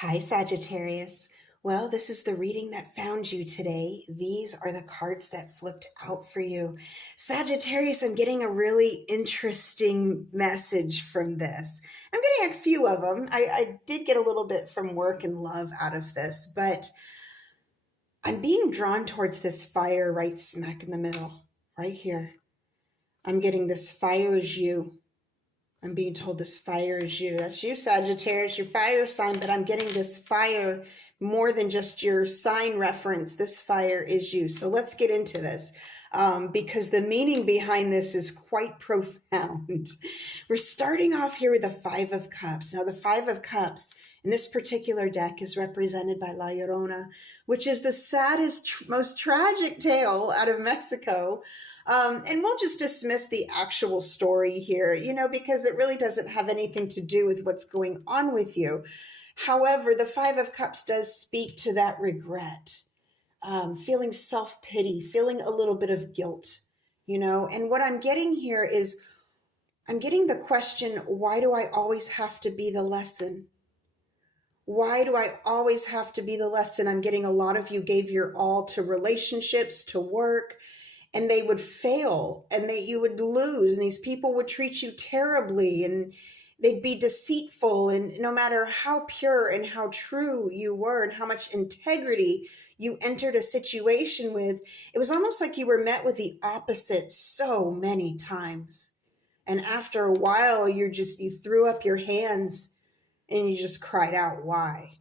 Hi, Sagittarius. Well, this is the reading that found you today. These are the cards that flipped out for you. Sagittarius, I'm getting a really interesting message from this. I'm getting a few of them. I did get a little bit from work and love out of this, but I'm being drawn towards this fire right smack in the middle, right here. I'm getting this fire is you. I'm being told this fire is you. That's you, Sagittarius, your fire sign, but I'm getting this fire more than just your sign reference. This fire is you. So let's get into this because the meaning behind this is quite profound. We're starting off here with the Five of Cups. Now, the Five of Cups in this particular deck is represented by La Llorona, which is the saddest, most tragic tale out of Mexico. And we'll just dismiss the actual story here, because it really doesn't have anything to do with what's going on with you. However, the Five of Cups does speak to that regret, feeling self-pity, feeling a little bit of guilt, and what I'm getting here is I'm getting the question, why do I always have to be the lesson? Why do I always have to be the lesson? I'm getting a lot of you gave your all to relationships, to work, and they would fail and you would lose, and these people would treat you terribly and they'd be deceitful. And no matter how pure and how true you were and how much integrity you entered a situation with, it was almost like you were met with the opposite so many times. And after a while, you threw up your hands and you just cried out, why?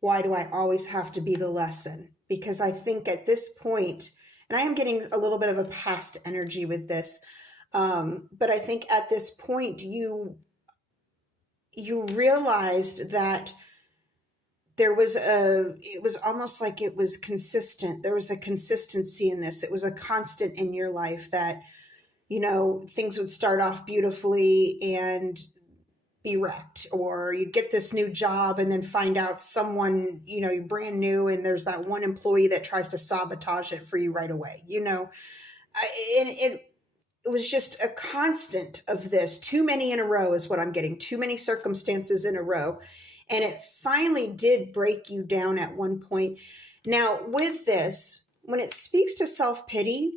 Why do I always have to be the lesson? Because I think at this point, and I am getting a little bit of a past energy with this, but I think at this point, you realized that it was almost like it was consistent. There was a consistency in this. It was a constant in your life that, things would start off beautifully and be wrecked, or you'd get this new job and then find out someone, you're brand new and there's that one employee that tries to sabotage it for you right away, and it was just a constant of this. Too many in a row is what I'm getting, too many circumstances in a row. And it finally did break you down at one point. Now with this, when it speaks to self-pity,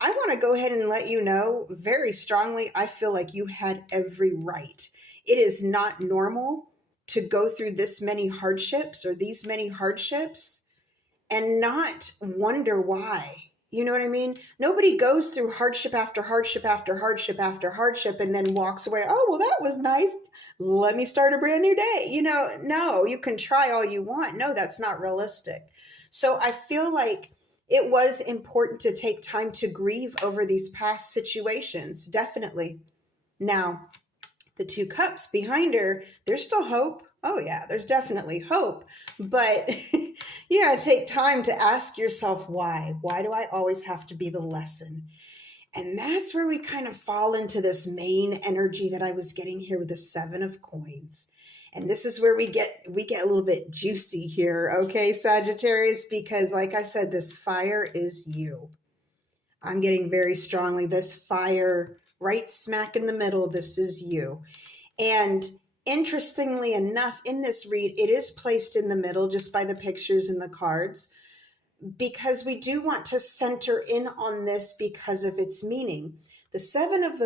I want to go ahead and let you know very strongly, I feel like you had every right. It is not normal to go through this many hardships or these many hardships and not wonder why. You know what I mean? Nobody goes through hardship after hardship after hardship after hardship and then walks away. Oh, well, that was nice. Let me start a brand new day. No, you can try all you want. No, that's not realistic. So I feel like it was important to take time to grieve over these past situations. Definitely. Now, the Two Cups behind her, there's still hope. Oh yeah, there's definitely hope. But you gotta take time to ask yourself why. Why do I always have to be the lesson? And that's where we kind of fall into this main energy that I was getting here with the Seven of Coins. And this is where we get a little bit juicy here, okay, Sagittarius? Because like I said, this fire is you. I'm getting very strongly this fire right smack in the middle. This is you. And interestingly enough, in this read, it is placed in the middle just by the pictures and the cards, because we do want to center in on this because of its meaning. The seven of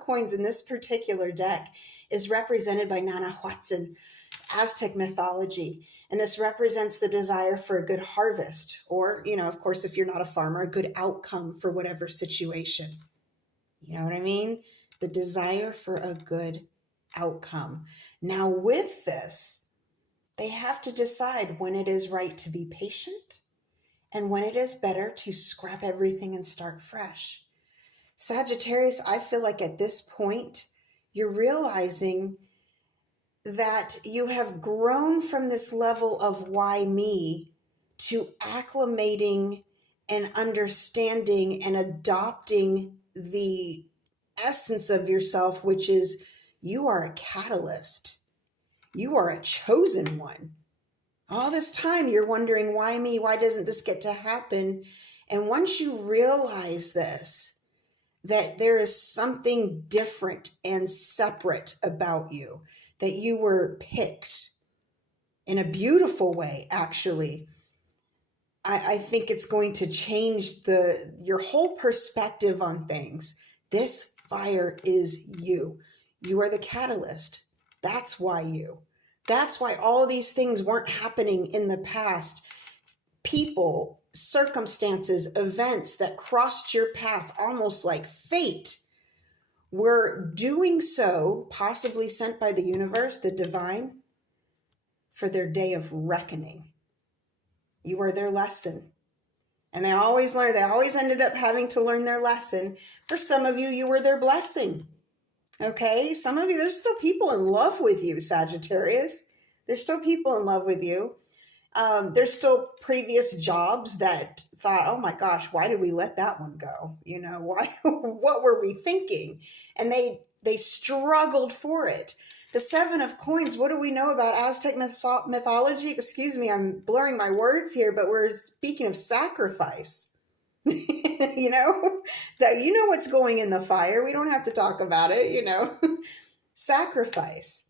coins in this particular deck is represented by Nanahuatzin, Aztec mythology. And this represents the desire for a good harvest, or, of course, if you're not a farmer, a good outcome for whatever situation. You know what I mean? The desire for a good outcome. Now with this, they have to decide when it is right to be patient and when it is better to scrap everything and start fresh. Sagittarius, I feel like at this point, you're realizing that you have grown from this level of why me to acclimating and understanding and adopting the essence of yourself, which is you are a catalyst. You are a chosen one. All this time you're wondering, why me? Why doesn't this get to happen? And once you realize this, that there is something different and separate about you. that you were picked in a beautiful way, actually. I think it's going to change your whole perspective on things. This fire is you. You are the catalyst. That's why you. That's why all these things weren't happening in the past. People, circumstances, events that crossed your path almost like fate were doing so, possibly sent by the universe, the divine, for their day of reckoning. You were their lesson. And they always learned, they always ended up having to learn their lesson. For some of you, you were their blessing. Okay? Some of you, there's still people in love with you, Sagittarius. There's still people in love with you. There's still previous jobs that thought, oh my gosh, why did we let that one go? You know, why, what were we thinking? And they struggled for it. The Seven of Coins, what do we know about Aztec mythology? Excuse me, I'm blurring my words here, but we're speaking of sacrifice. You know, that you know what's going in the fire. We don't have to talk about it, you know. Sacrifice.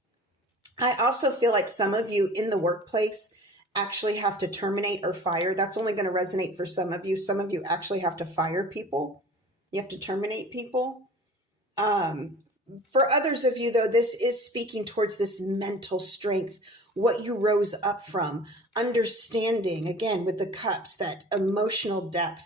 I also feel like some of you in the workplace actually have to terminate or fire. That's only going to resonate for some of you. Some of you actually have to fire people. You have to terminate people. For others of you, though, this is speaking towards this mental strength, what you rose up from, understanding, again, with the cups, that emotional depth,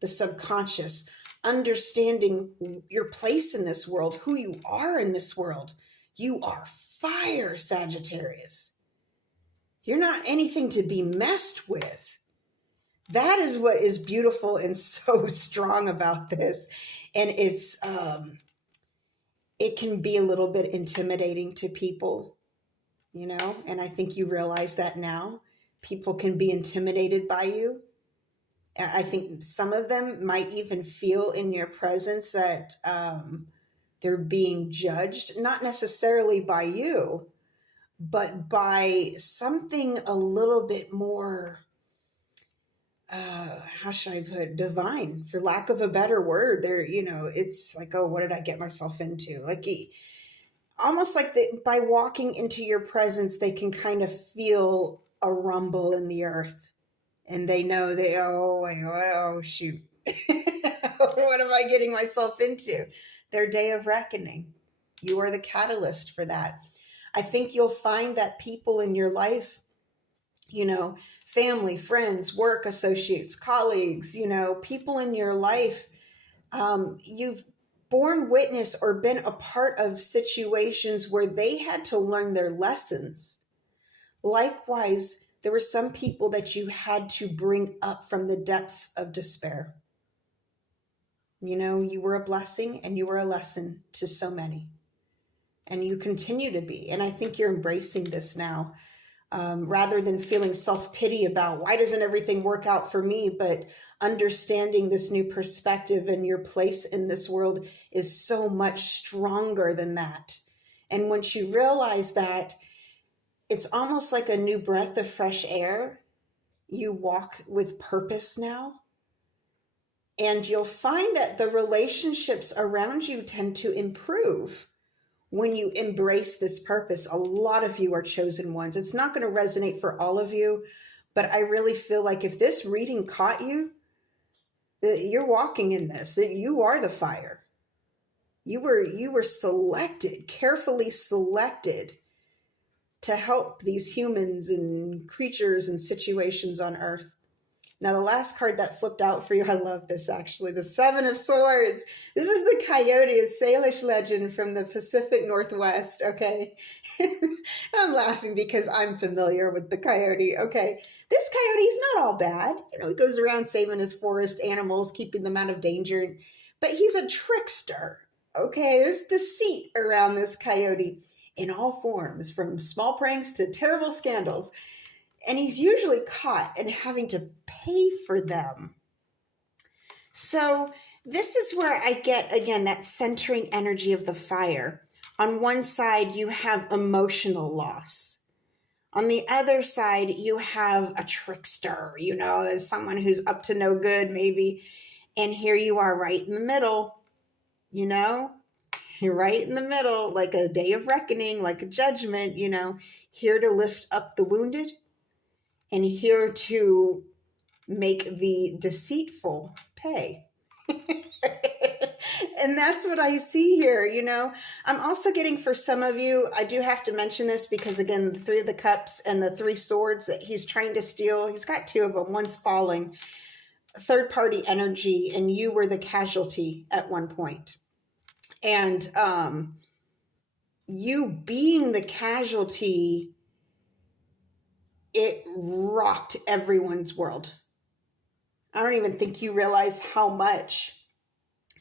the subconscious, understanding your place in this world, who you are in this world. You are fire, Sagittarius. You're not anything to be messed with. That is what is beautiful and so strong about this. And it can be a little bit intimidating to people, you know, and I think you realize that now. People can be intimidated by you. I think some of them might even feel in your presence that they're being judged, not necessarily by you, but by something a little bit more, how should I put it? Divine, for lack of a better word. There, you know, it's like, oh, what did I get myself into? Like, almost like by walking into your presence, they can kind of feel a rumble in the earth, and they know oh shoot, what am I getting myself into? Their day of reckoning. You are the catalyst for that. I think you'll find that people in your life, you know, family, friends, work associates, colleagues, you know, people in your life, you've borne witness or been a part of situations where they had to learn their lessons. Likewise, there were some people that you had to bring up from the depths of despair. You know, you were a blessing and you were a lesson to so many. And you continue to be. And I think you're embracing this now. Rather than feeling self-pity about why doesn't everything work out for me, but understanding this new perspective and your place in this world is so much stronger than that. And once you realize that, it's almost like a new breath of fresh air. You walk with purpose now. And you'll find that the relationships around you tend to improve when you embrace this purpose. A lot of you are chosen ones. It's not going to resonate for all of you, but I really feel like if this reading caught you, that you're walking in this, that you are the fire. You were selected, carefully selected to help these humans and creatures and situations on Earth. Now, the last card that flipped out for you, I love this actually, the Seven of Swords. This is the coyote, a Salish legend from the Pacific Northwest, okay? I'm laughing because I'm familiar with the coyote, okay? This coyote's not all bad. You know, he goes around saving his forest animals, keeping them out of danger, but he's a trickster, okay? There's deceit around this coyote in all forms, from small pranks to terrible scandals. And he's usually caught and having to pay for them. So this is where I get, again, that centering energy of the fire. On one side, you have emotional loss. On the other side, you have a trickster, you know, as someone who's up to no good, maybe. And here you are right in the middle, you know. You're right in the middle, like a day of reckoning, like a judgment, here to lift up the wounded and here to make the deceitful pay. And that's what I see here. I'm also getting, for some of you, I do have to mention this because, again, the Three of the Cups and the Three Swords that he's trying to steal, he's got two of them, one's falling, third party energy, and you were the casualty at one point. And you being the casualty, it rocked everyone's world. I don't even think you realize how much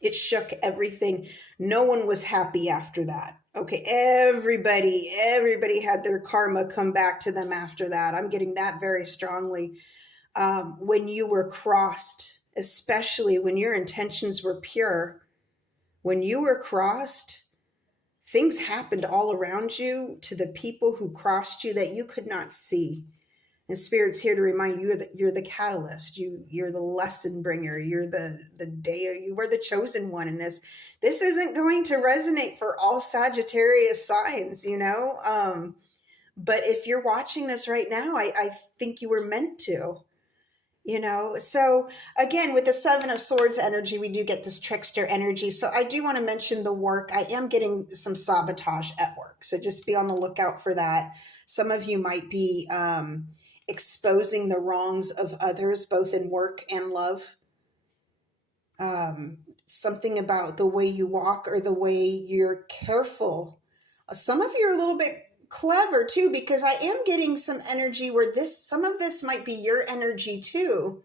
it shook everything. No one was happy after that. Okay, everybody had their karma come back to them after that. I'm getting that very strongly. When you were crossed, especially when your intentions were pure, when you were crossed, things happened all around you to the people who crossed you that you could not see. And Spirit's here to remind you that you're the catalyst. You're the lesson bringer. You're you were the chosen one in this. This isn't going to resonate for all Sagittarius signs, but if you're watching this right now, I think you were meant to. So again, with the Seven of Swords energy, we do get this trickster energy. So I do want to mention the work. I am getting some sabotage at work. So just be on the lookout for that. Some of you might be exposing the wrongs of others, both in work and love. Something about the way you walk or the way you're careful. Some of you are a little bit clever too, because I am getting some energy where some of this might be your energy too,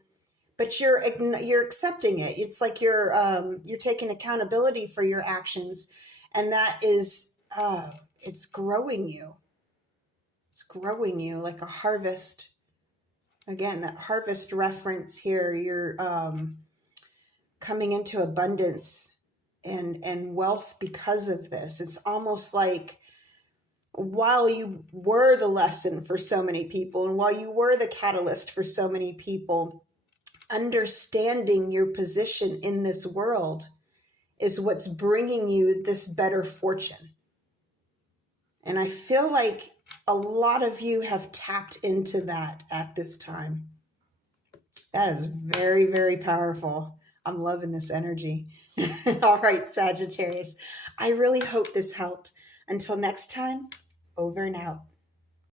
but you're accepting it. It's like you're taking accountability for your actions, and that is it's growing you. It's growing you like a harvest. Again, that harvest reference here. You're coming into abundance and wealth because of this. It's almost like, while you were the lesson for so many people, and while you were the catalyst for so many people, understanding your position in this world is what's bringing you this better fortune. And I feel like a lot of you have tapped into that at this time. That is very, very powerful. I'm loving this energy. All right, Sagittarius. I really hope this helped. Until next time, over and out.